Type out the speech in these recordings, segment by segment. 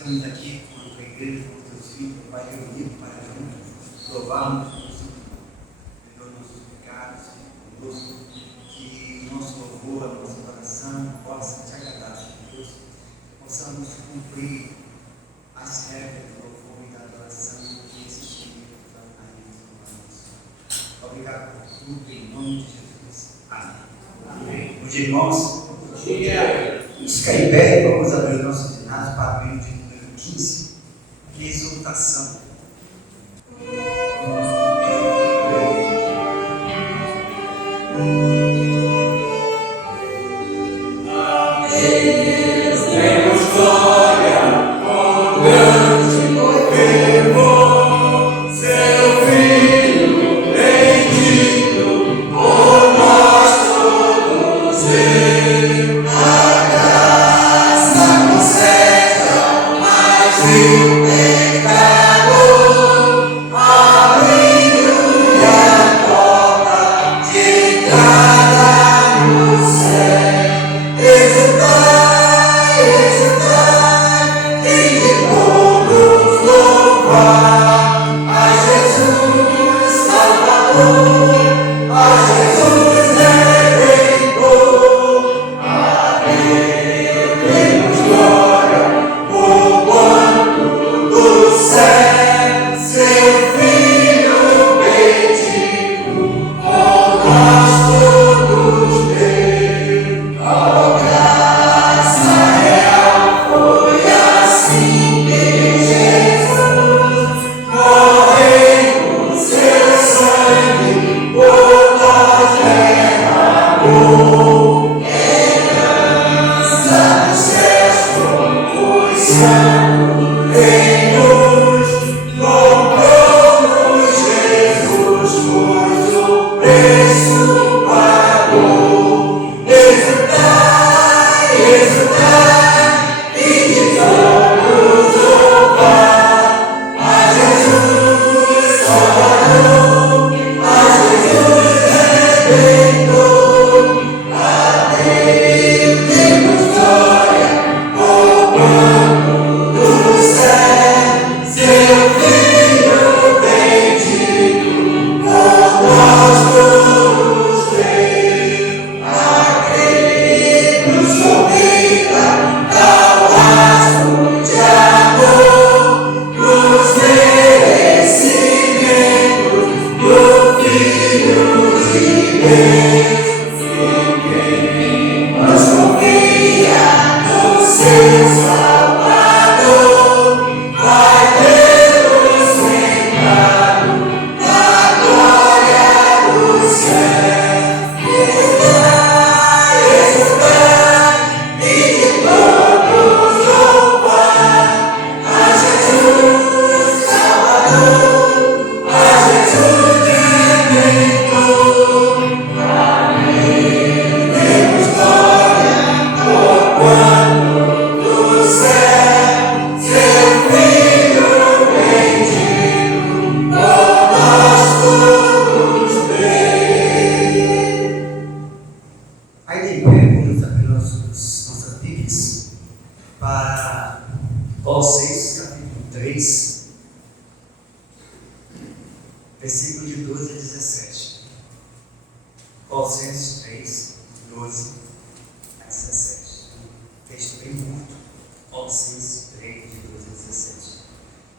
Estamos aqui com a igreja, com os teus filhos, Pai reunido para juntos louvarmos perdoa nossos pecados conosco, que nosso louvor, a nossa oração possa te agradar, Senhor Deus, possamos cumprir as regras do louvor e da adoração que esse Espírito está na Obrigado por tudo, em nome de Jesus. Amém. Bom dia, irmãos. Bom dia. Vamos ficar em pé e vamos abrir o nosso ginásio para o livro de número 15, exultação.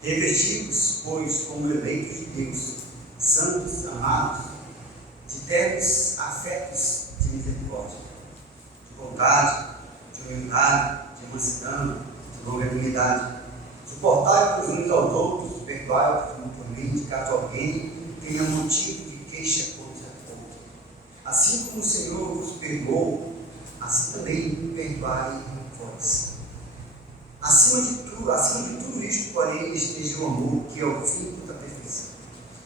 Revestivos, pois, como eleitos de Deus, santos, amados, de ternos afetos de misericórdia, de bondade, de humildade, de mansidão, de longanimidade, suportai-vos uns aos outros, perdoai-vos mutuamente, caso alguém tenha motivo de queixa contra outro. Assim como o Senhor vos perdoou, assim também perdoai vós. Acima de tudo isto, porém, esteja o amor, que é o fim da perfeição.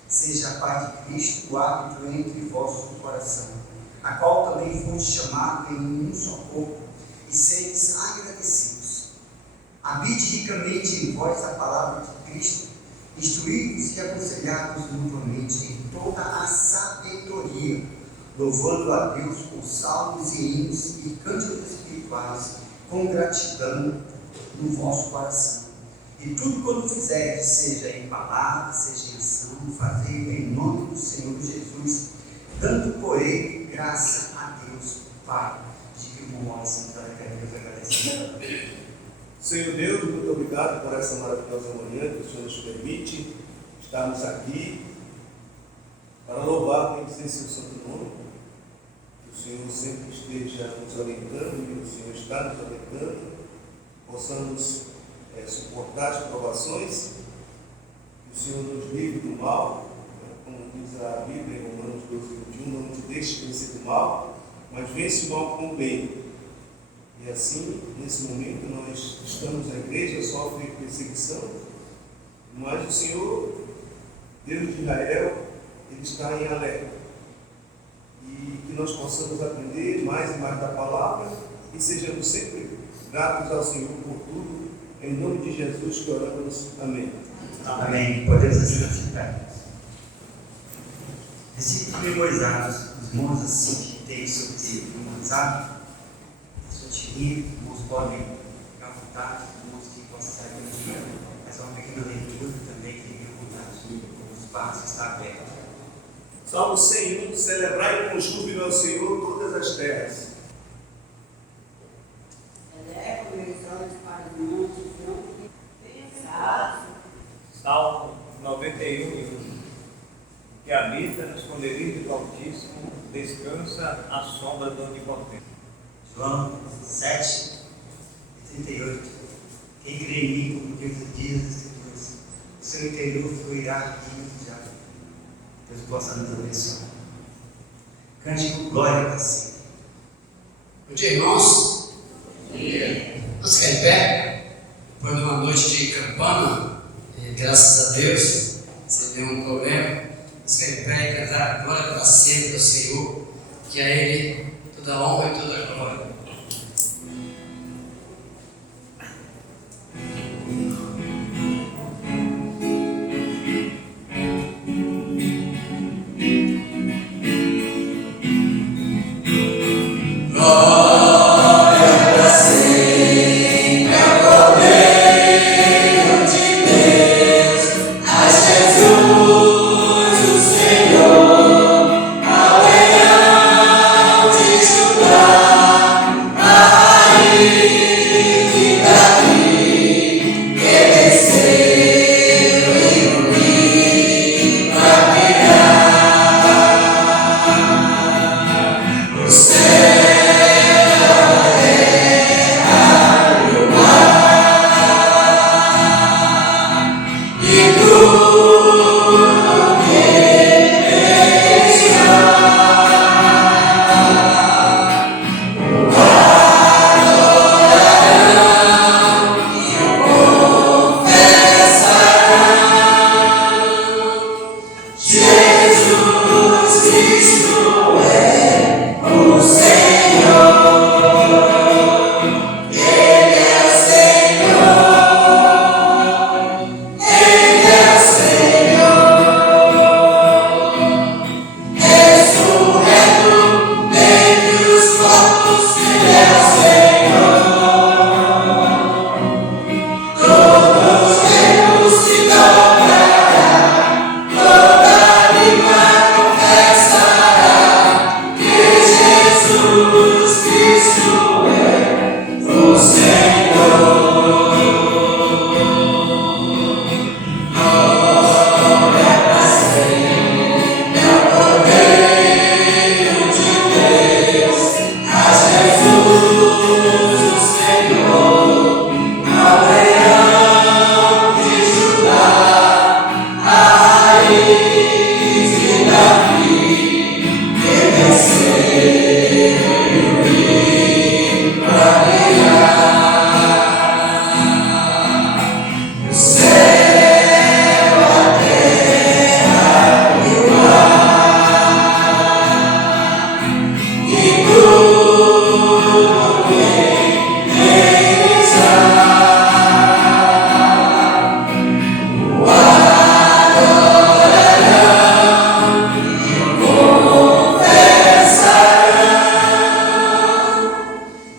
Seja a paz de Cristo o árbitro entre vosso coração, a qual também foste chamado em um só corpo, e sedes agradecidos. Habite ricamente em vós a palavra de Cristo, instruí-vos e aconselhai-vos mutuamente em toda a sabedoria, louvando a Deus com salmos e hinos e cânticos espirituais, com gratidão no vosso coração. E tudo quanto fizer, seja em palavra, seja em ação, fazer em nome do Senhor Jesus, dando por ele graça a Deus, Pai, de que o bom sentar aqui a Deus agradecendo. Senhor Deus, muito obrigado por essa maravilhosa manhã que o Senhor nos permite estarmos aqui para louvar e bendizer seu santo nome. Que o Senhor sempre esteja nos orientando e o Senhor está nos orientando, possamos suportar as provações, que o Senhor nos livre do mal, como diz a Bíblia em Romanos 12:21, não te deixe vencer do mal, mas vence o mal com o bem. E assim, nesse momento, nós estamos na igreja, sofre perseguição, mas o Senhor, Deus de Israel, Ele está em alerta. E que nós possamos aprender mais e mais da palavra e sejamos sempre gratos ao Senhor por tudo. Em nome de Jesus que oramos. Amém. Amém. Podemos assentar. Versículos memorizados, os irmãos assim que tem sobre si, sabe? Os irmãos podem ficar à vontade, os irmãos que possam sair aqui, mas é uma pequena leitura também que tem vontade, o espaço está aberto. Salmo 101, celebrai com júbilo ao Senhor todas as terras. Elevo meus olhos para os montes, não pensados. Salmo 91, que habita no esconderijo do Altíssimo, descansa à sombra do Onipotente. João 7:38. Quem crê em mim, como Deus diz nas Escrituras, o seu interior fluirá rios de água. Deus possa nos abençoar. Cante com glória para si. Bom dia, irmãos. Bom dia. Vamos ficar em pé? Depois de uma noite de campana, graças a Deus, sem nenhum problema. Vamos ficar em pé e cantar glória para sempre ao Senhor, que a Ele toda a honra e toda a glória.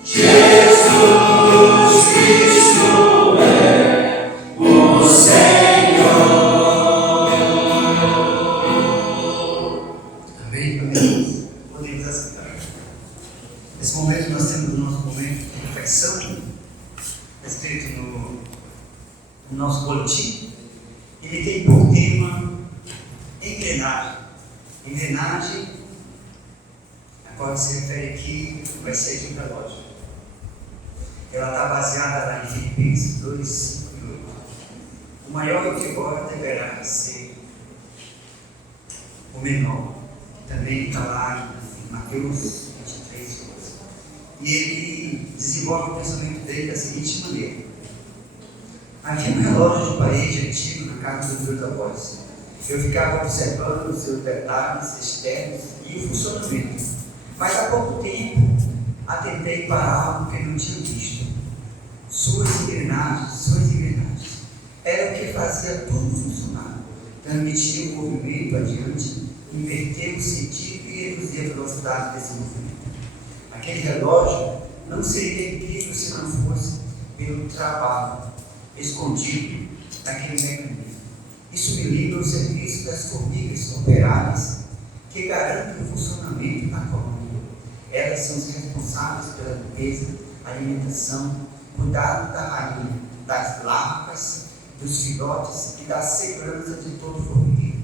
Jesus Cristo é o lição, está escrito no nosso boletim, ele tem por tema engrenagem. Engrenagem, a qual se refere aqui, vai ser de um relógio. Ela está baseada lá em Filipenses 2, 5 e 8. O maior que agora deverá ser o menor. Também está lá em Mateus 23, 12. E ele desenvolve o pensamento dele da seguinte maneira: havia um relógio de parede antigo na casa dos meus avós. Eu ficava observando os seus detalhes externos e o funcionamento. Mas há pouco tempo atentei para algo que não tinha visto. Suas engrenagens. Era o que fazia tudo funcionar. Transmitia o movimento adiante, inverter o sentido e reduzir a velocidade desse movimento. Aquele relógio não seria incrível se não fosse pelo trabalho escondido naquele mecanismo. Isso me lembra o serviço das formigas operárias que garantem o funcionamento da colônia. Elas são as responsáveis pela limpeza, alimentação, cuidado da rainha, das larvas, dos filhotes e da segurança de todo o formigueiro.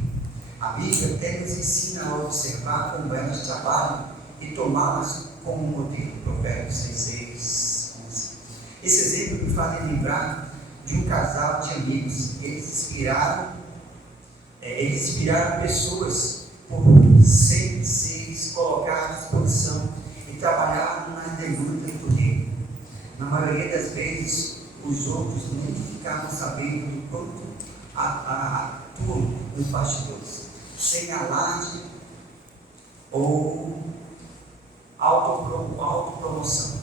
A Bíblia até nos ensina a observar como elas trabalham e tomá-las como modelo. Provérbios 6, 11. Esse exemplo me faz lembrar de um casal de amigos. Eles inspiraram pessoas por sempre se colocar à disposição e trabalhar nas demandas do reino. Na maioria das vezes, os outros nem ficavam sabendo do quanto atuam nos bastidores, sem alarde ou autopromoção,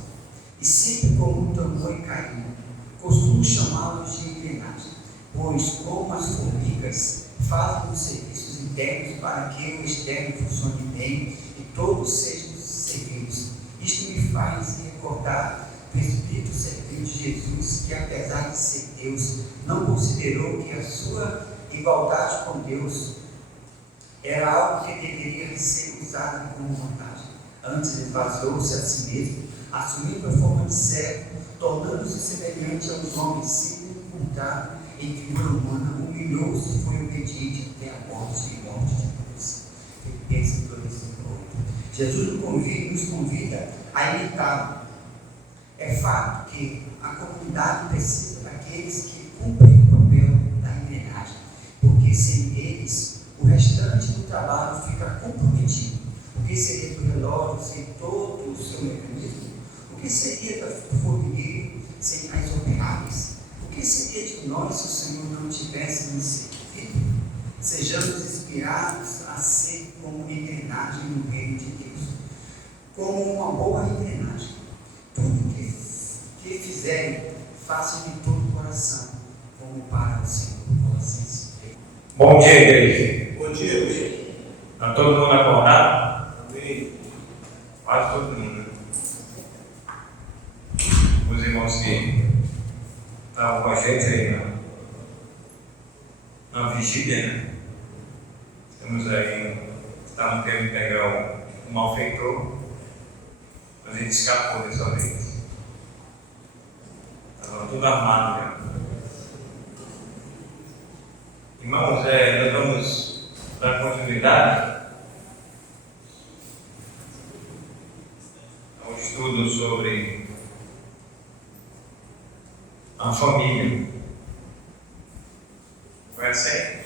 e sempre com muito amor e carinho. Costumo chamá-los de engrenagem, pois, como as formigas, fazem os serviços internos para que o externo funcione bem e todos sejam servidos. Isto me faz recordar do Espírito Servente de Jesus, que, apesar de ser Deus, não considerou que a sua igualdade com Deus era algo que deveria ser usado como vantagem. Antes, esvaziou-se a si mesmo, assumindo a forma de servo, tornando-se semelhante aos homens, sendo encontrado em figura humana, humilhou-se e foi obediente até a morte e morte de cruz. Filipenses 2, 8. Jesus nos convida a imitá-lo. É fato que a comunidade precisa daqueles que cumprem o papel da engrenagem, porque sem eles o restante do trabalho fica comprometido. O que seria do relógio sem todo o seu mecanismo? O que seria do formigueiro sem as operárias? O que seria de nós se o Senhor não tivesse nos servido? Sejamos inspirados a ser como engrenagem no reino de Deus, como uma boa engrenagem. Tudo que fizerem, façam de todo o coração, como para o Senhor. Bom dia, igreja. Bom dia, igreja. Está todo mundo acordado? Amém. Quase todo mundo, né? Os irmãos que estavam com a gente aí na vigília, né? Estamos aí, estávamos querendo pegar um malfeitor, mas a gente escapou dessa vez. Estava tudo armado já. Irmãos, nós vamos dar continuidade ao estudo sobre a família. Conhece aí?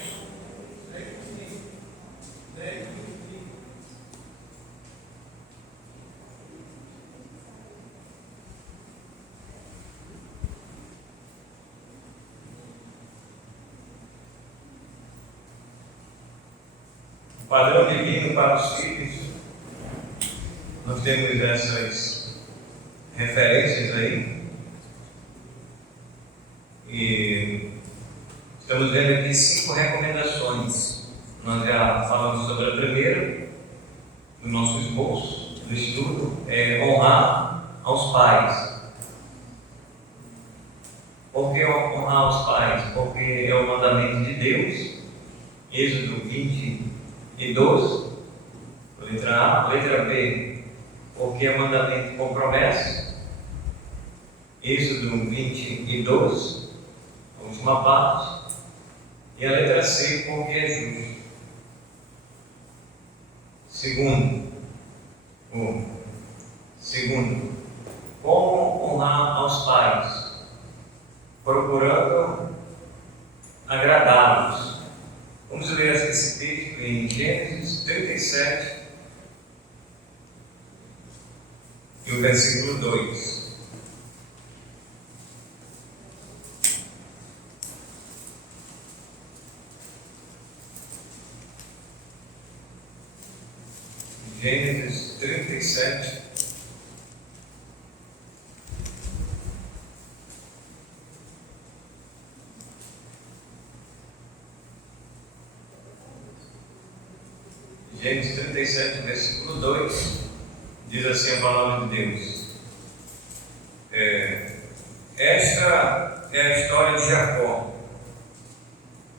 O padrão divino para os filhos. Nós temos essas referências aí. E estamos vendo aqui 5 recomendações. Nós já falamos sobre a primeira, do nosso esboço, do estudo, é honrar aos pais. Por que honrar aos pais? Porque é o mandamento de Deus, Êxodo 20:12, letra A. Letra B, porque é mandamento com promessa. Êxodo 22, a última parte, e a letra C, porque é justo. Segundo, como honrar aos pais, procurando agradá-los. Vamos ler esse texto em Gênesis 37, e o versículo 2. Gênesis 37, versículo 2, diz assim a palavra de Deus. Esta é a história de Jacó.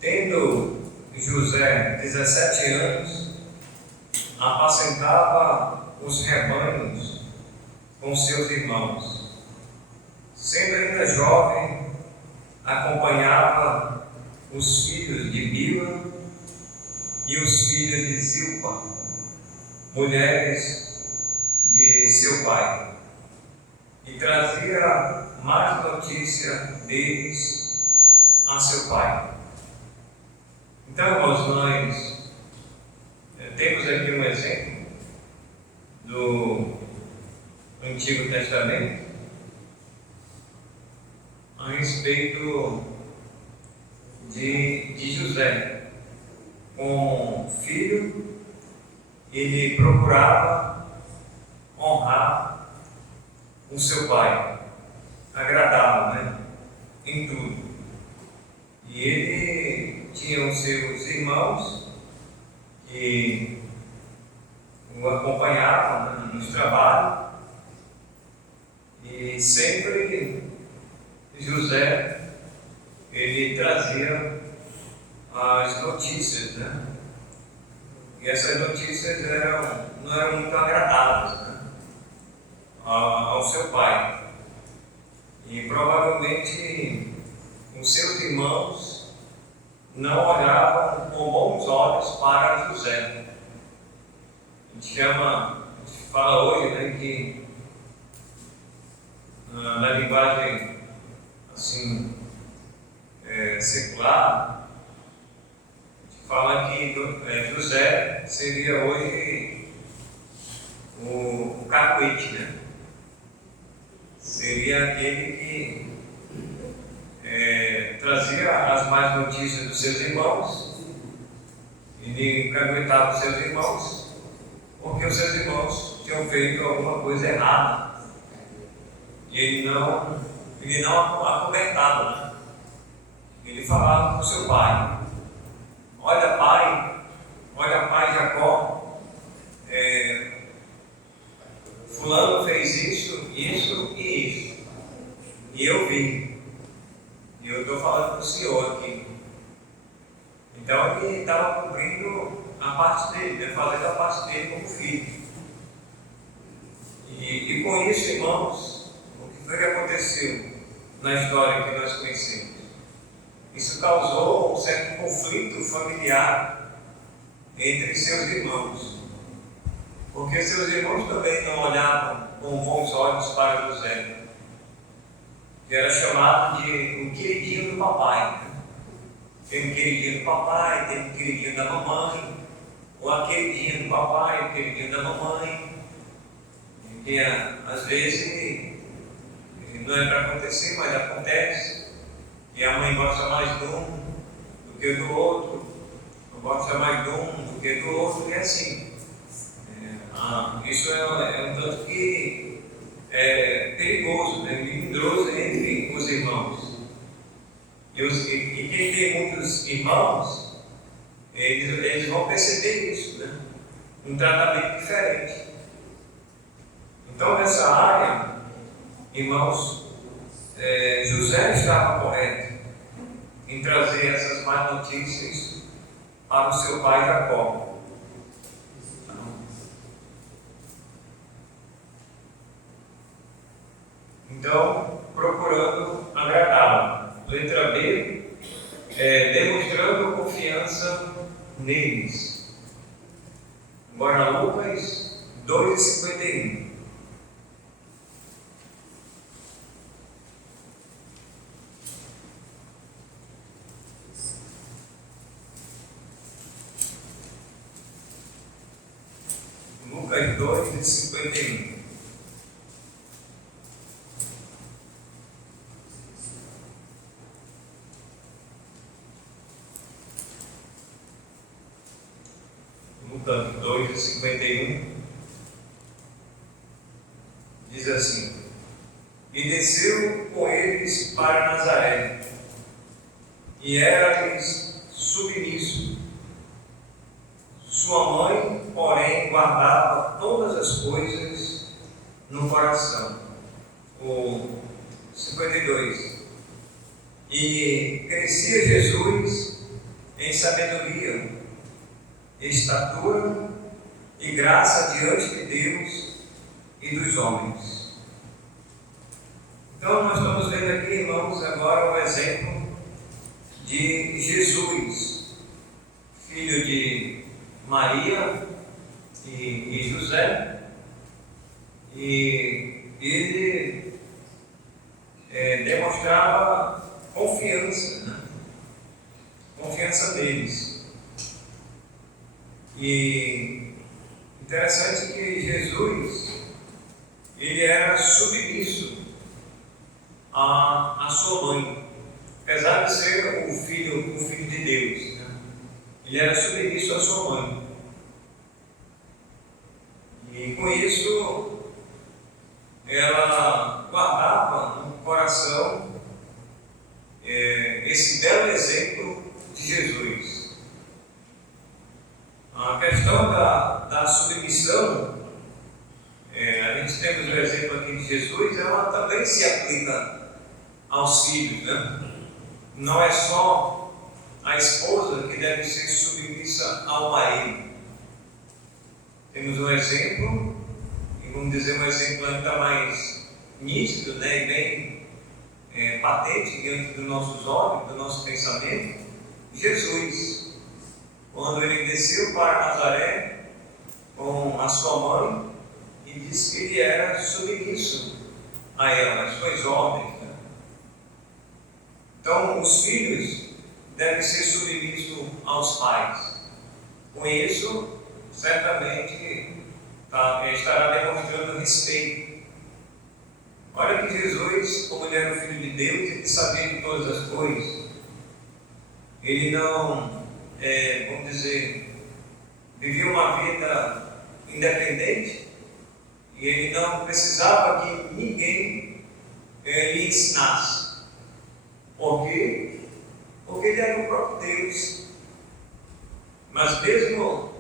Tendo José 17 anos, apacentava os rebanhos com seus irmãos. Sendo ainda jovem, acompanhava os filhos de Bila e os filhos de Zilpa, mulheres de seu pai, e trazia mais notícia deles a seu pai. Então, irmãos, nós temos aqui um exemplo do Antigo Testamento a respeito de José. Com filho, ele procurava honrar o seu pai, agradá-lo, em tudo. E ele tinha os seus irmãos que o acompanhavam nos trabalhos, e sempre José ele trazia as notícias, E essas notícias não eram muito agradáveis, ao seu pai. E provavelmente os seus irmãos não olhavam com bons olhos para José. A gente fala hoje, que na linguagem assim secular, fala que José seria hoje o cacuete, Seria aquele que trazia as más notícias dos seus irmãos, ele caguetava os seus irmãos, porque os seus irmãos tinham feito alguma coisa errada, e ele não acobertava, Ele falava com o seu pai: olha pai Jacó, fulano fez isso e isso, e eu vi, e eu estou falando para o senhor aqui. Então ele estava cumprindo a parte dele, fazendo a parte dele como filho. E com isso, irmãos, o que foi que aconteceu na história que nós conhecemos? Isso causou um certo conflito familiar entre seus irmãos, porque seus irmãos também não olhavam com bons olhos para José, que era chamado de o queridinho do papai. Tem um queridinho do papai, tem um queridinho da mamãe, ou a queridinha do papai, o queridinho da mamãe. E às vezes não é para acontecer, mas acontece. E a mãe gosta mais de um do que do outro, gosta mais de um do que do outro, e assim. Isso é um tanto que é perigoso, melindroso entre os irmãos. E quem tem muitos irmãos, eles vão perceber isso, um tratamento diferente. Então, nessa área, irmãos, José estava correto em trazer essas más notícias para o seu pai Jacó. Então, procurando agradá-lo. Letra B, demonstrando confiança neles. Agora Lucas 2,51. Lucas 2,51. Lucas 2,51 diz assim: E desceu com eles para Nazaré, e era-lhes submisso. Sua mãe, porém, guardava todas as coisas no coração. O 52. E crescia Jesus em sabedoria, estatura e graça diante de Deus e dos homens. Então nós estamos vendo aqui, irmãos, agora um exemplo de Jesus, filho de Maria e José, e ele demonstrava confiança, né? Confiança neles. E interessante que Jesus, ele era submisso à sua mãe, apesar de ser o filho de Deus, né? Ele era submisso à sua mãe. E com isso, ela guardava no coração esse belo exemplo de Jesus. A questão da submissão, a gente temos o exemplo aqui de Jesus, ela também se aplica aos filhos, né? Não é só a esposa que deve ser submissa ao marido. Temos um exemplo, e vamos dizer um exemplo ainda mais nítido, né, e bem patente diante dos nossos olhos, do nosso pensamento, Jesus, quando ele desceu para Nazaré com a sua mãe e disse que ele era submisso a ela, às suas ordens, né? Então, os filhos devem ser submissos aos pais. Com isso, certamente estará demonstrando respeito. Olha que Jesus, como ele era o Filho de Deus, ele sabia de todas as coisas. Ele não, vamos dizer, vivia uma vida independente e ele não precisava que ninguém lhe ensinasse. Por quê? Porque ele era o próprio Deus. Mas mesmo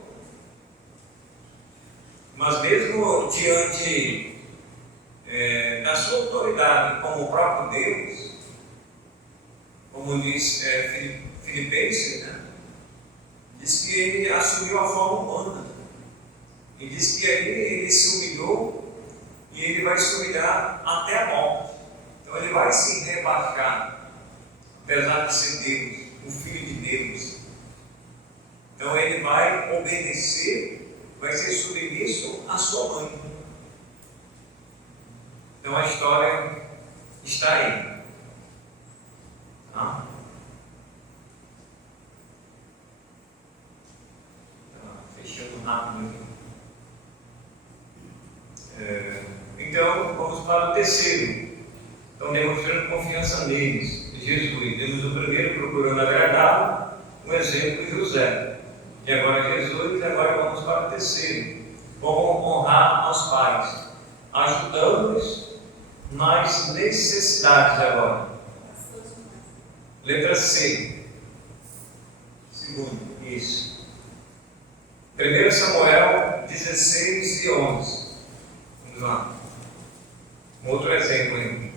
diante da sua autoridade como o próprio Deus, como diz Filipenses, né? Diz que ele assumiu a forma humana. E diz que ali ele se humilhou e ele vai se humilhar até a morte. Então ele vai se rebaixar, apesar de ser Deus, o Filho de Deus. Então ele vai obedecer, vai ser submisso à sua mãe. Então a história está aí. Tá? Fechando rápido aqui. Então vamos para o terceiro. Então demonstrando confiança neles, Jesus. Temos o primeiro procurando agradá-lo, um exemplo de José. E agora Jesus, e agora vamos para o terceiro. Como honrar aos pais, ajudando-os nas necessidades agora. Letra C. Segundo, isso. 1 Samuel 16 e 11. Vamos lá. Um outro exemplo aí.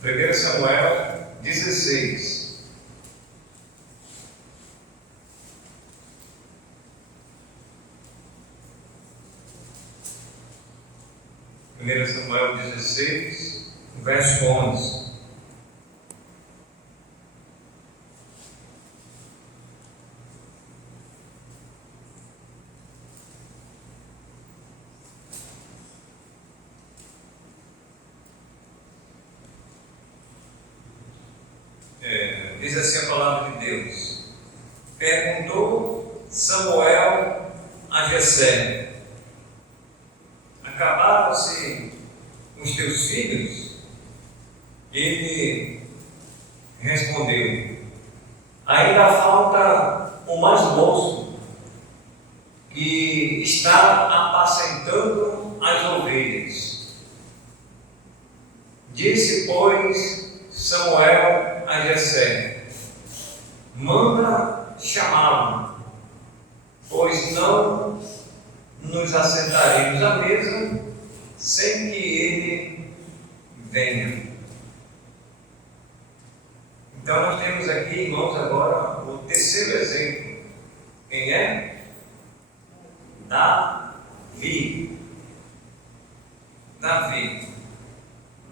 Primeiro Samuel 16. 1 Samuel 16, verso 11. Diz assim a palavra de Deus: perguntou Samuel a Jessé: acabaram-se os teus filhos? Ele respondeu: ainda falta o mais moço, que está apacentando as ovelhas. Disse, pois, Samuel a Jessé: manda chamá-lo, pois não nos assentaremos à mesa sem que ele venha. Então nós temos aqui, irmãos, agora o terceiro exemplo. Quem é? Davi.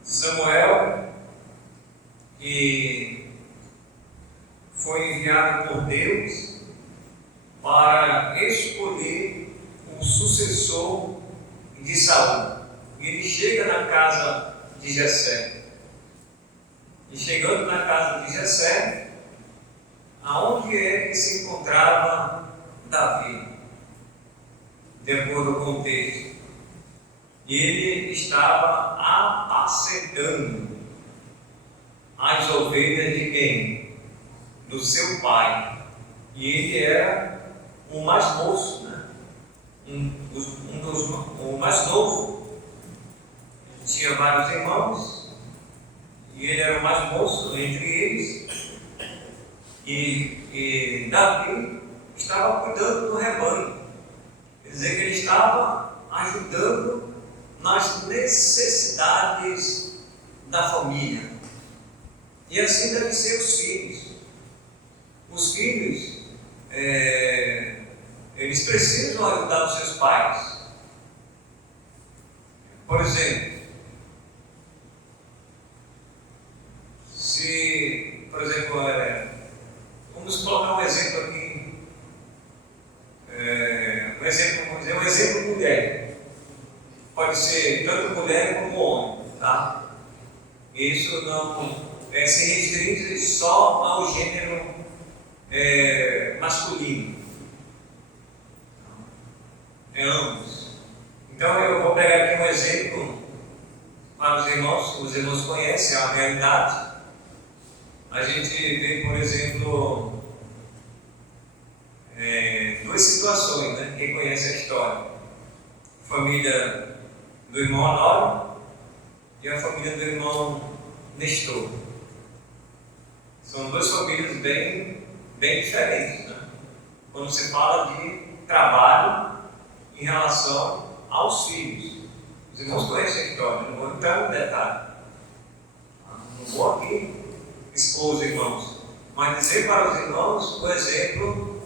Samuel, que foi enviado por Deus para escolher o sucessor de Saul. E ele chega na casa de Jessé. E chegando na casa de Jessé, aonde é que se encontrava Davi? De acordo com o texto, ele estava apacentando as ovelhas de quem? Do seu pai. E ele era o mais moço, né? O mais novo. Ele tinha vários irmãos e ele era o mais moço entre eles. E Davi estava cuidando do rebanho. Quer dizer que ele estava ajudando nas necessidades da família. E assim devem ser os filhos. Os filhos, eles precisam ajudar os seus pais. Por exemplo, vamos colocar um exemplo aqui. Um exemplo mulher. Pode ser tanto mulher como homem, tá? Isso não se restringe só ao gênero masculino. É ambos. Então eu vou pegar aqui um exemplo para os irmãos conhecem a realidade. A gente vê, por exemplo, duas situações, né? Quem conhece a história: a família do irmão Honório e a família do irmão Nestor. São duas famílias bem diferentes, né? Quando se fala de trabalho em relação aos filhos. Os irmãos conhecem a história, não vou entrar no detalhe. Não vou aqui expor os irmãos, mas dizer para os irmãos o exemplo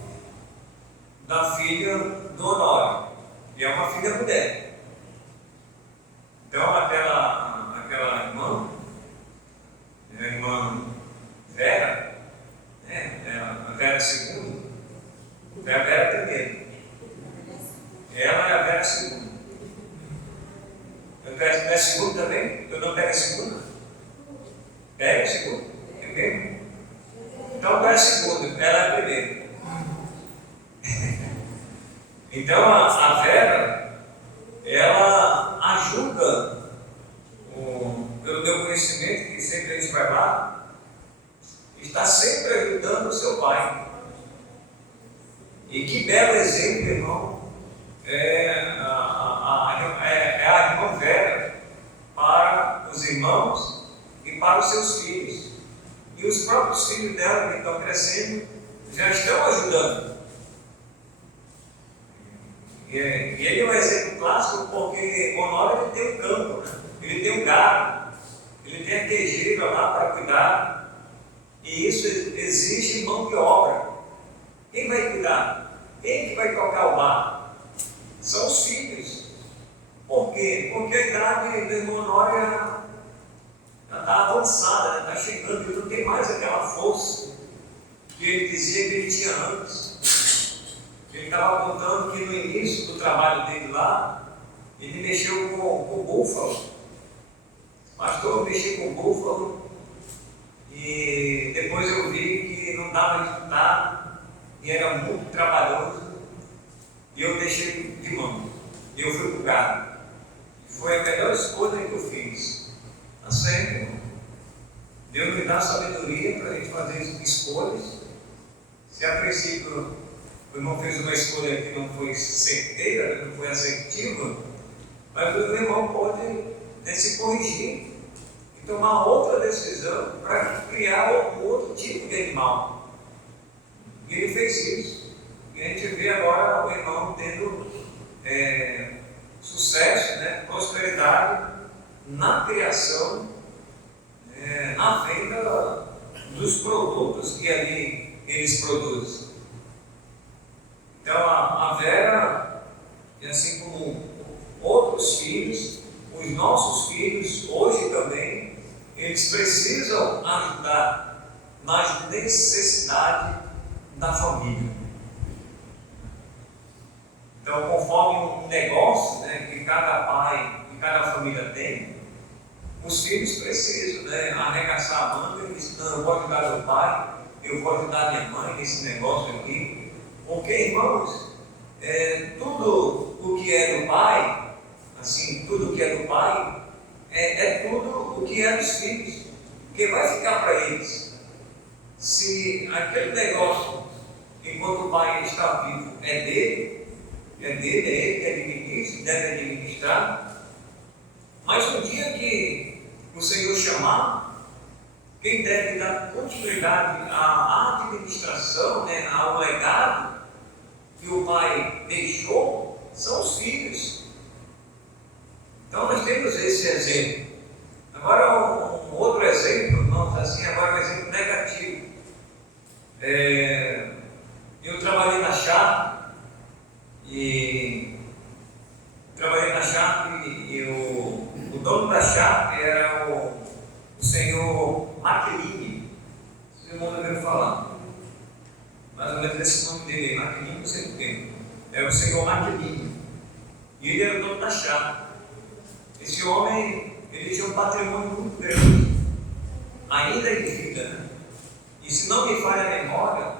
da filha do Honório, que é uma filha mulher. Então aquela irmã, a irmã Vera, a Vera segunda, é a Vera primeira. Ela é a Vera segunda. Não é segunda também? Eu não pego a segunda? Pega a segunda? É mesmo? Então não é a segunda, ela é a primeira. Então a Vera, ela ajuda, pelo meu conhecimento, que sempre a gente vai lá, está sempre ajudando o seu pai. E que belo exemplo, irmão, é a irmã Vera para os irmãos e para os seus filhos. E os próprios filhos dela, que estão crescendo, já estão ajudando. E ele é um exemplo clássico porque Honório ele tem um campo, né? Ele tem um gado, ele tem a queijeira lá para cuidar, e isso exige mão de obra. Quem vai cuidar? Quem que vai tocar o barco? São os filhos. Por quê? Porque a idade do irmão Honório já está avançada, está chegando, ele não tem mais aquela força que ele dizia que ele tinha antes. Ele estava contando que no início do trabalho dele lá, ele mexeu com búfalo. O pastor mexeu com búfalo e depois eu vi que não dava resultado e era muito trabalhoso e eu deixei de mão. E eu fui para o gado. Foi a melhor escolha que eu fiz. Tá certo, irmão? Deus me dá sabedoria para a gente fazer escolhas. Se a princípio o irmão fez uma escolha que não foi certeira, não foi assertiva, mas o irmão pode se corrigir e tomar outra decisão para criar um outro tipo de animal. E ele fez isso. E a gente vê agora o irmão tendo sucesso, né, prosperidade na criação, na venda dos produtos que ali eles produzem. Então a Vera, assim como outros filhos, os nossos filhos hoje também, eles precisam ajudar nas necessidades da família. Então, conforme um negócio, né, que cada pai e cada família tem, os filhos precisam, né, arregaçar a manga e dizer: não, eu vou ajudar meu pai, eu vou ajudar minha mãe nesse negócio aqui. Porque, irmãos, tudo o que é do pai, assim, tudo o que é do pai, é tudo o que é dos filhos, porque vai ficar para eles. Se aquele negócio, enquanto o pai está vivo, é dele, é ele que administra, deve administrar, mas no dia que o Senhor chamar, quem deve dar continuidade à administração, né, ao legado que o pai deixou, são os filhos. Então nós temos esse exemplo. Agora um outro exemplo, irmãos, assim, agora um exemplo negativo. Eu trabalhei na Sharp e o dono da Sharp era o senhor Maquiline. Vocês não ouviram falar? Mais ou menos esse nome dele, Maquiline, não sei porquê. Era o senhor Maquiline. E ele era o dono da Sharp. Esse homem, ele tinha um patrimônio muito grande, ainda em vida, né? E se não me falha a memória,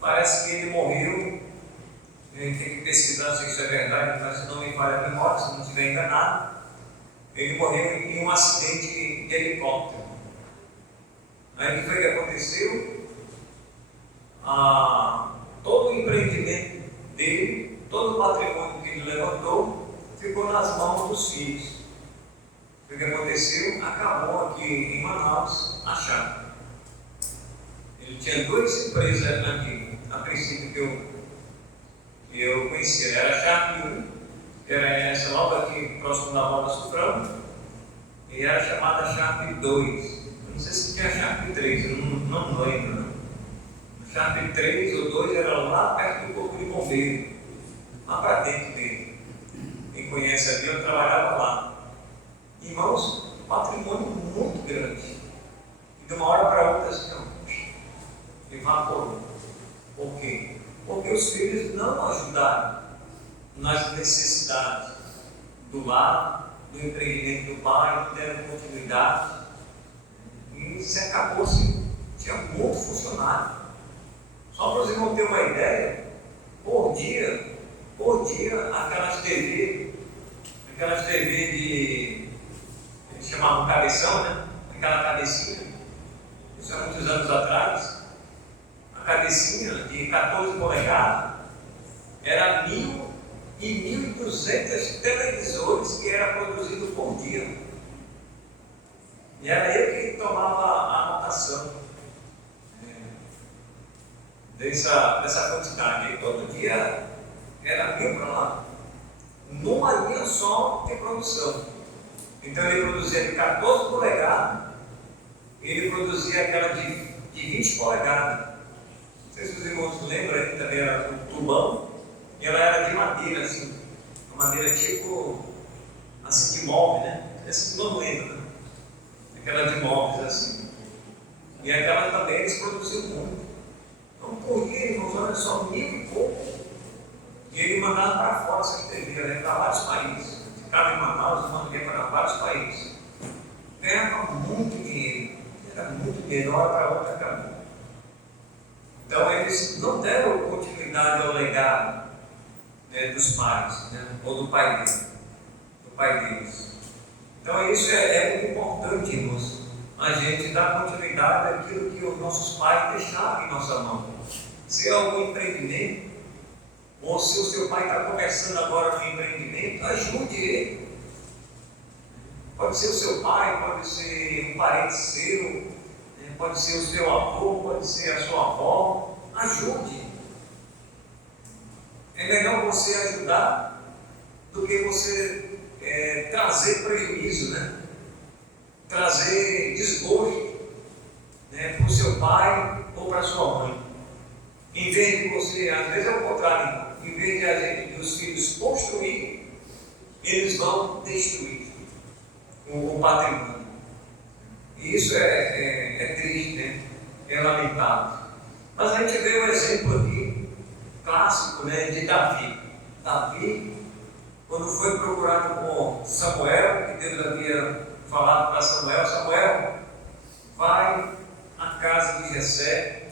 parece que ele morreu. Tem que pesquisar se isso é verdade, mas se não me falha a memória, se não estiver enganado, ele morreu em um acidente de helicóptero. Aí o que foi que aconteceu? Todo o empreendimento dele, todo o patrimônio que ele levantou, ficou nas mãos dos filhos. O que aconteceu? Acabou aqui em Manaus a Sharp. Ele tinha duas empresas aqui, a princípio que eu conhecia. Era a Sharp 1, que era essa logo aqui próximo da Volta Sufrão, e era chamada Sharp 2. Eu não sei se tinha Sharp 3, eu não lembro. Não. A Sharp 3 ou 2 era lá perto do Corpo de Bombeiro, lá para dentro dele. Quem conhece ali, eu trabalhava lá. Irmãos, um patrimônio muito grande. E de uma hora para outra, assim, evaporou. Por quê? Porque os filhos não ajudaram nas necessidades do lar, do empreendimento do pai, não deram continuidade. E se acabou assim, tinha muito funcionário. Só para os irmãos terem uma ideia, por dia, aquelas TV de, eles chamavam cabeção, né? Aquela cabecinha, isso há muitos anos atrás, a cabecinha de 14 polegadas, era 1.000 e 1.200 televisores que era produzido por dia. E era eu que tomava a anotação dessa quantidade. E todo dia era 1.000 para lá, numa linha só de produção. Então ele produzia de 14 polegadas, ele produzia aquela de 20 polegadas. Não sei se os irmãos lembram, aqui também era um tubão, e ela era de madeira, assim, uma madeira tipo assim de móveis, né? Essa não lembra, né? Aquela de móveis assim. E aquela também eles produziam muito. Então, por dia, irmãos, olha só, 1.000 e pouco. E ele mandava para fora essa entrevista, né? Para vários países. Ficava em Manaus e mandava para vários países. Ganhava muito dinheiro. Era muito dinheiro, de uma hora para outra acabou. Então, eles não deram continuidade ao legado, né, dos pais, né? Ou do pai deles. Então, isso é muito importante, irmãos. A gente dar continuidade àquilo que os nossos pais deixaram em nossa mão. Se é algum empreendimento, ou se o seu pai está começando agora no empreendimento, ajude ele. Pode ser o seu pai, pode ser um parente seu, pode ser o seu avô, pode ser a sua avó. Ajude. É melhor você ajudar do que você trazer prejuízo, né? Trazer desgosto, né, para o seu pai ou para a sua mãe. Em vez de você, às vezes é o contrário, em vez de os filhos construir, eles vão destruir o patrimônio. E isso é triste, né? É lamentável. Mas a gente vê um exemplo aqui, clássico, né, de Davi. Davi, quando foi procurado por Samuel, que Deus havia falado para Samuel: Samuel, vai à casa de Jessé,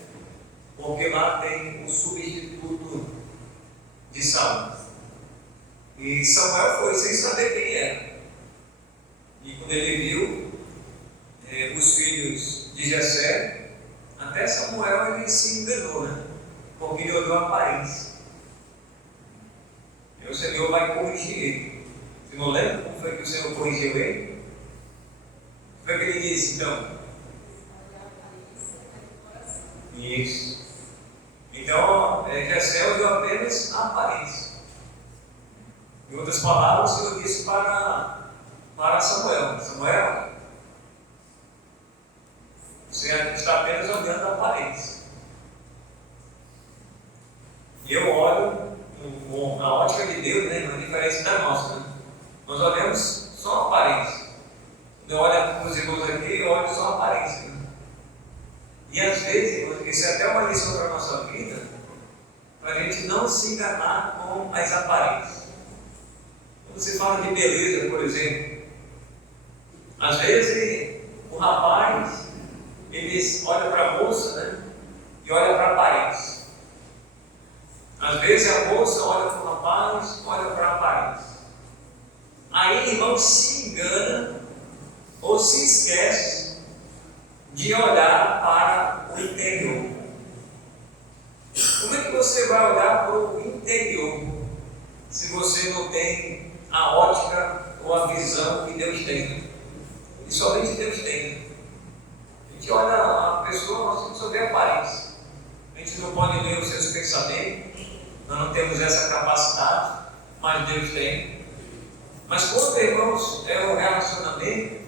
porque lá tem um substituto de Saul. E Samuel foi sem saber quem era. E quando ele viu os filhos de Jessé, até Samuel ele se enganou, né? Porque ele olhou a aparência. E o Senhor vai corrigir ele. Você não lembra como foi que o Senhor corrigiu ele? Foi o que ele disse, então? Isso. Então, Jessé olhou apenas a aparência. Em outras palavras, o Senhor disse para Samuel: Samuel, você está apenas olhando a aparência. E eu olho na ótica de Deus, né? Não é diferente da nossa, né? Nós olhamos só a aparência. Quando eu olho para os irmãos aqui, eu olho só a aparência, né? E às vezes, isso é até uma lição para a nossa vida, para a gente não se enganar com as aparências. Quando se fala de beleza, por exemplo, às vezes o rapaz, ele olha para a moça, né, e olha para a aparência. Às vezes a moça olha para o rapaz, olha para a aparência. Aí, irmão, se engana ou se esquece de olhar para o interior. Como é que você vai olhar para o interior se você não tem a ótica ou a visão que Deus tem? E somente Deus tem. A gente olha a pessoa, nós temos que só ver a aparência. A gente não pode ler os seus pensamentos, nós não temos essa capacidade, mas Deus tem. Mas quando, irmãos, é um relacionamento,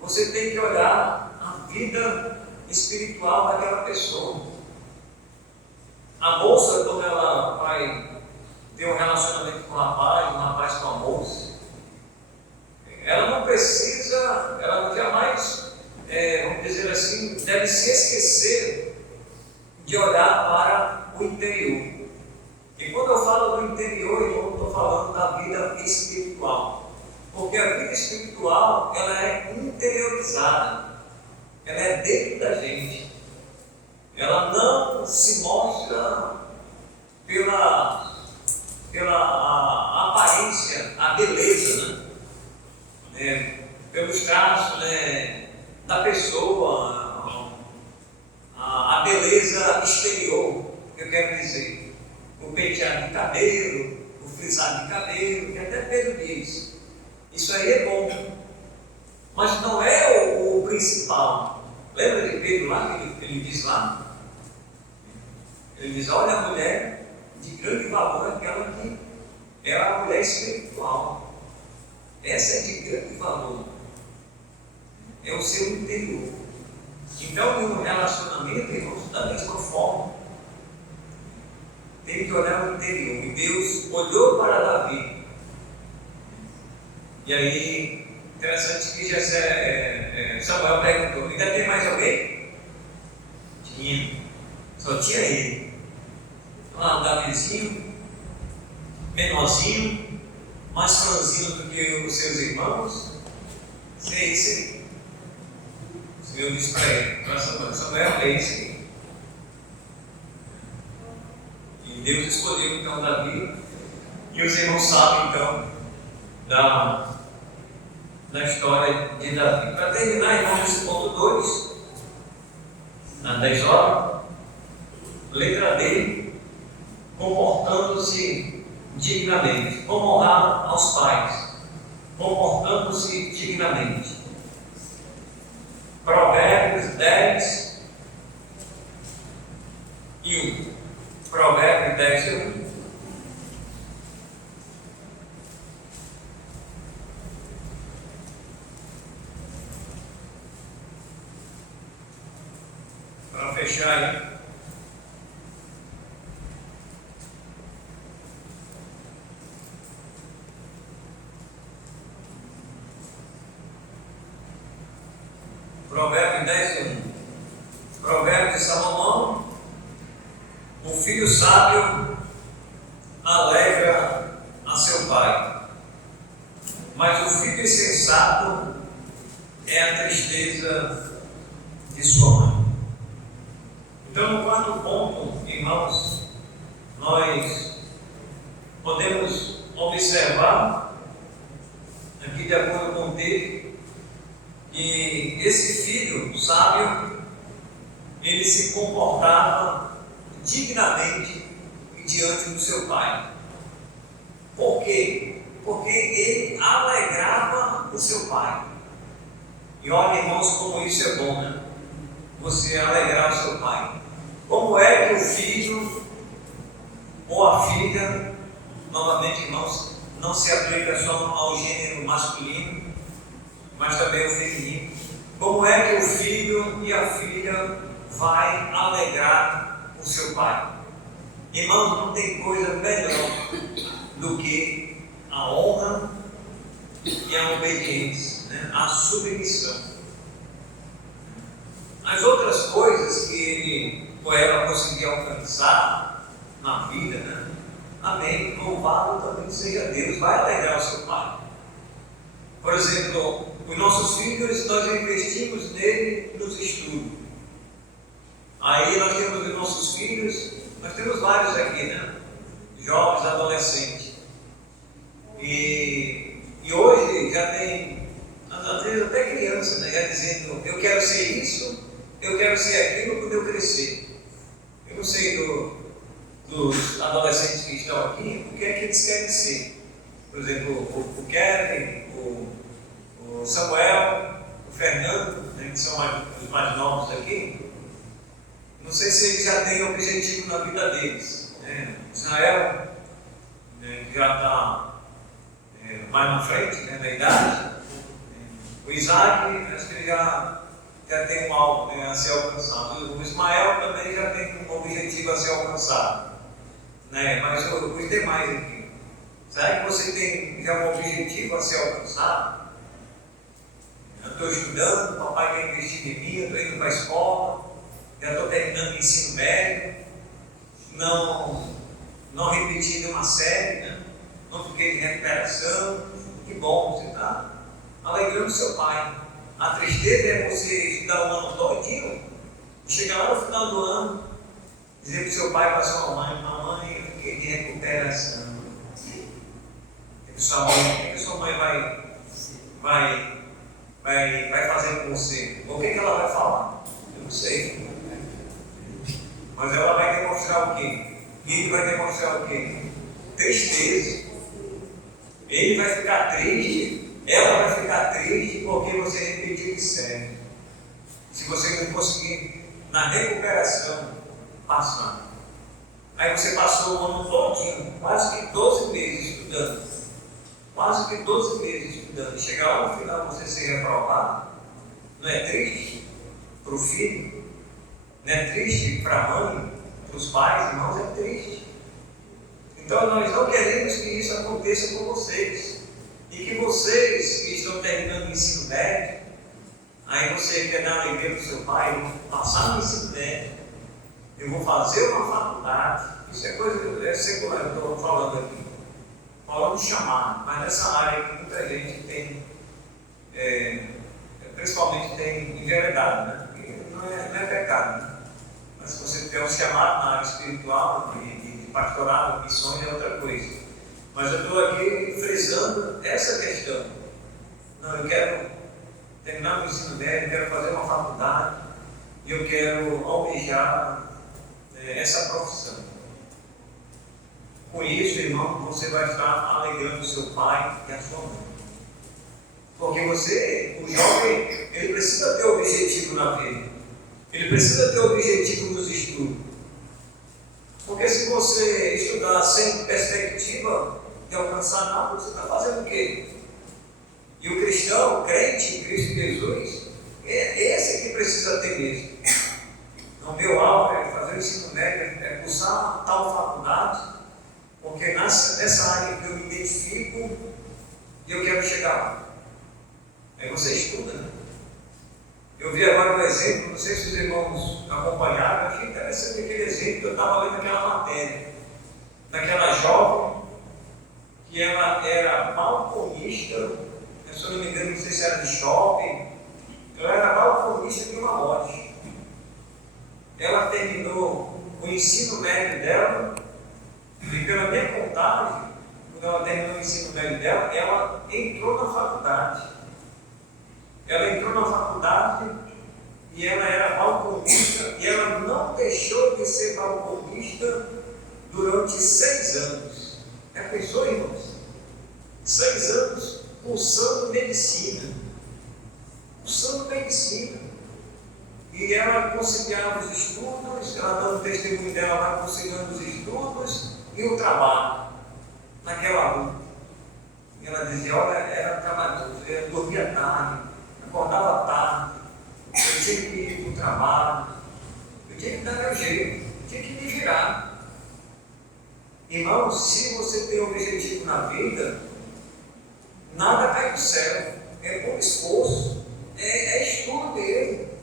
você tem que olhar a vida espiritual daquela pessoa. A moça, quando ela vai ter um relacionamento com o rapaz com a moça, ela não precisa, ela não jamais, vamos dizer assim, deve se esquecer de olhar para o interior. E quando eu falo do interior, eu não estou falando da vida espiritual, porque a vida espiritual, ela é interiorizada, ela é dentro da gente. Ela não se mostra pela aparência, a beleza, né? Pelos traços, né, da pessoa, a beleza exterior, eu quero dizer, o penteado de cabelo, o frisado de cabelo, que até Pedro diz, isso aí é bom, mas não é o principal. Lembra de Pedro lá, que ele diz lá? Ele diz: olha, a mulher de grande valor é aquela que é a mulher espiritual. Essa é de grande valor. É o seu interior. Então, no relacionamento, irmãos, da mesma forma, tem que olhar o interior. E Deus olhou para Davi E aí, interessante que Samuel perguntou: ainda tem mais alguém? Tinha, só tinha ele. Um Davizinho, menorzinho, mais franzino do que os seus irmãos. Isso é isso aí. O Senhor disse para ele: para Samuel, é isso aí. E Deus escolheu então Davi. E os irmãos sabem então da história de Davi. Para terminar, irmãos, esse ponto 2, às 10 horas, letra D, comportando-se dignamente. Como honrar aos pais, comportando-se dignamente. Provérbios 10 e 1. Provérbios 10 e 1. Para fechar aí. Provérbio 10 e 1. Provérbio de Salomão: o filho sábio alegra a seu pai, mas o filho insensato é a tristeza de sua mãe. Então, no quarto ponto, irmãos, nós podemos observar, aqui de acordo com o texto, que esse filho sábio, ele se comportava dignamente diante do seu pai. Por quê? Porque ele alegrava o seu pai. E olha, irmãos, como isso é bom, né? Você alegrar o seu pai. Como é que o filho ou a filha, novamente, irmãos, não se aplica só ao gênero masculino, mas também ao feminino. Como é que o filho e a filha vai alegrar o seu pai? Irmãos, não tem coisa melhor do que a honra e a obediência, né? A submissão. As outras coisas que ele ou ela conseguir alcançar na vida, né? Amém. Louvado também seja Deus. Vai alegrar o seu pai. Por exemplo, os nossos filhos, nós investimos nele nos estudos. Aí nós temos os nossos filhos, nós temos vários aqui, né? Jovens, adolescentes. E hoje já tem, às vezes até criança, né? Já dizendo: eu quero ser isso, eu quero ser aquilo quando eu crescer. Eu não sei dos adolescentes que estão aqui, o que é que eles querem ser. Por exemplo, o Kevin, o Samuel, o Fernando, né, que são os mais novos aqui. Não sei se eles já têm objetivo na vida deles. Né? Israel, né, que já está mais na frente, né, na idade. O Isaac, acho que ele já tem um alvo, né, a ser alcançado. O Ismael também já tem um objetivo a ser alcançado. Né? Mas os demais aqui, será que você tem já um objetivo a ser alcançado? Eu estou estudando, o papai quer investir em mim, eu estou indo para a escola, já estou terminando o ensino médio, não repeti nenhuma série, né? Não fiquei de recuperação. Que bom, você está alegrando seu pai. A tristeza é você estudar o ano todinho, chegar lá no final do ano, dizer para o seu pai, para a sua mãe: mamãe, eu fiquei de recuperação. O que sua mãe vai fazer com você? O que ela vai falar? Eu não sei. Mas ela vai demonstrar o quê? Ele vai demonstrar o quê? Tristeza. Ele vai ficar triste, ela vai ficar triste porque você repetiu de série. Se você não conseguir, na recuperação, passar. Aí você passou o ano todinho, quase que 12 meses estudando. Quase que 12 meses estudando. Chegar lá no final você ser reprovado. Não é triste para o filho? Não é triste para a mãe? Para os pais, irmãos? É triste. Então nós não queremos que isso aconteça com vocês. E que vocês que estão terminando o ensino médio, aí você quer dar alegria para o seu pai, eu vou passar no ensino médio, eu vou fazer uma faculdade. Isso é coisa secular, eu estou falando aqui. Falando de chamar, mas nessa área que muita gente tem, principalmente tem enveredado, né? Porque não é pecado, né? Mas se você tem um chamado na área espiritual, de pastorado, missões, é outra coisa. Mas eu estou aqui frisando essa questão. Não, eu quero terminar o ensino médio, eu quero fazer uma faculdade, e eu quero almejar essa profissão. Com isso, irmão, você vai estar alegrando o seu pai e a sua mãe. Porque você, o jovem, ele precisa ter objetivo na vida. Ele precisa ter objetivo nos estudos. Porque se você estudar sem perspectiva de alcançar nada, você está fazendo o quê? E o cristão, o crente em Cristo Jesus, é esse que precisa ter mesmo. O meu alvo é fazer o ensino médio, é cursar uma tal faculdade, porque nessa área que eu me identifico, eu quero chegar lá. Aí você estuda, né? Eu vi agora um exemplo, não sei se os irmãos acompanharam, eu achei interessante aquele exemplo que eu estava lendo aquela matéria, daquela jovem, que ela era balconista, se eu não me engano, não sei se era de shopping, ela era balconista de uma loja. Ela terminou o ensino médio dela, e pela minha contagem, quando ela terminou o ensino médio dela, ela entrou na faculdade. Ela entrou na faculdade e ela era balconista, e ela não deixou de ser balconista durante 6 anos. Pensou, irmãos? 6 anos cursando medicina. Cursando medicina. E ela conciliava os estudos, ela dando testemunho dela lá, conciliando os estudos e o trabalho naquela luta. E ela dizia, olha, era trabalhoso, eu dormia tarde, acordava tarde, eu tinha que ir para o trabalho, eu tinha que dar meu jeito, eu tinha que me virar. Irmão, se você tem um objetivo na vida, nada cai do céu, é com esforço, é estudo mesmo.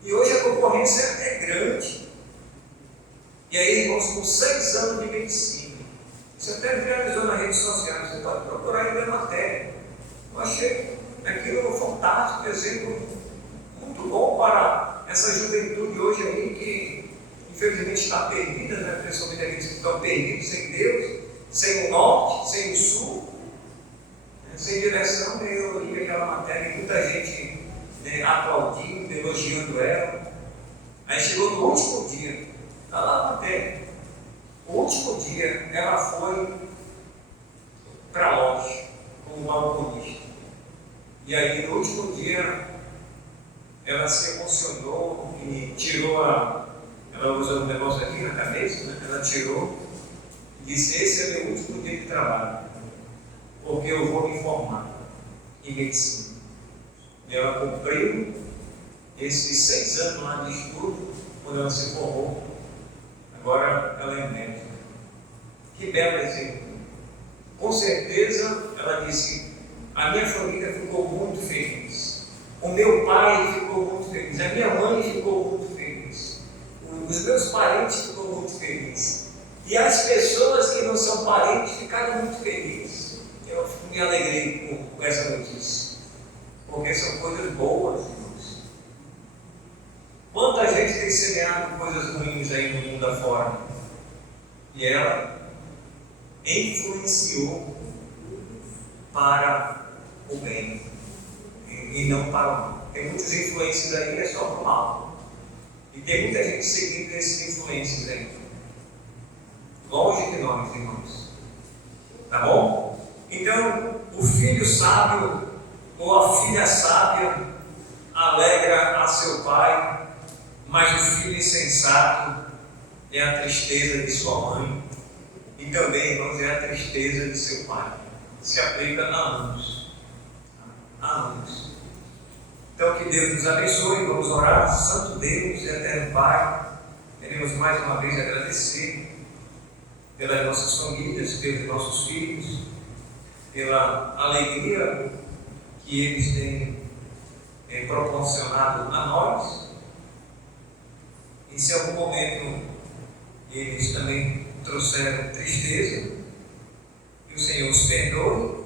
E hoje a concorrência é grande. E aí, irmãos, com 6 anos de medicina, você até viralizou nas redes sociais, você pode procurar aí na matéria. Eu achei aquilo fantástico, exemplo muito bom para essa juventude hoje aí que infelizmente está perdida, né? Principalmente aqueles que estão perdidos sem Deus, sem o norte, sem o sul, sem direção. Eu li aquela matéria e muita gente aplaudindo, elogiando ela. Aí chegou no último dia, está lá a matéria. O último dia ela foi para a loja como balconista. E aí no último dia ela se emocionou e tirou ela usa um negócio aqui na cabeça, né? Ela tirou e disse, esse é meu último dia de trabalho, porque eu vou me formar em medicina. E ela cumpriu esses 6 anos lá de estudo, quando ela se formou. Agora ela é médica. Que belo exemplo. Com certeza, ela disse, a minha família ficou muito feliz. O meu pai ficou muito feliz. A minha mãe ficou muito feliz. Os meus parentes ficou muito felizes. E as pessoas que não são parentes ficaram muito felizes. Eu me alegrei com essa notícia. Porque são coisas boas, irmãos. Quanta gente tem semeado coisas ruins aí no mundo afora. E ela influenciou para o bem e não para o mal. Tem muitas influências aí, é só para o mal. E tem muita gente seguindo esses influências aí. Longe de nós, irmãos. Tá bom? Então, o filho sábio ou a filha sábia alegra a seu pai, mas o filho insensato é a tristeza de sua mãe e também, irmãos, é a tristeza de seu pai. Se aplica a ambos. A ambos. Então, que Deus nos abençoe. Vamos orar. Santo Deus e eterno Pai, queremos mais uma vez agradecer pelas nossas famílias, pelos nossos filhos. pela alegria que eles têm proporcionado a nós. E se em algum momento eles também trouxeram tristeza, que o Senhor os perdoe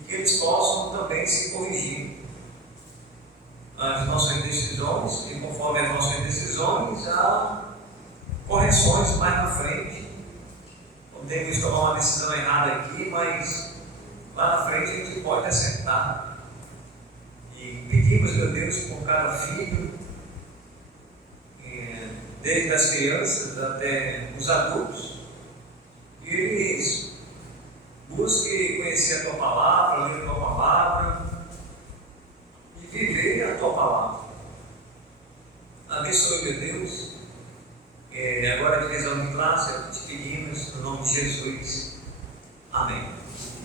e que eles possam também se corrigir as nossas decisões, e conforme as nossas decisões, há correções mais na frente. Podemos tomar uma decisão errada aqui, mas lá na frente a gente pode acertar. E pedimos, meu Deus, por cada filho, desde as crianças até os adultos, que eles busquem conhecer a Tua Palavra, ler a Tua Palavra e viver a Tua Palavra. Abençoe, meu Deus. Agora, a divisão de classe, te pedimos, no nome de Jesus.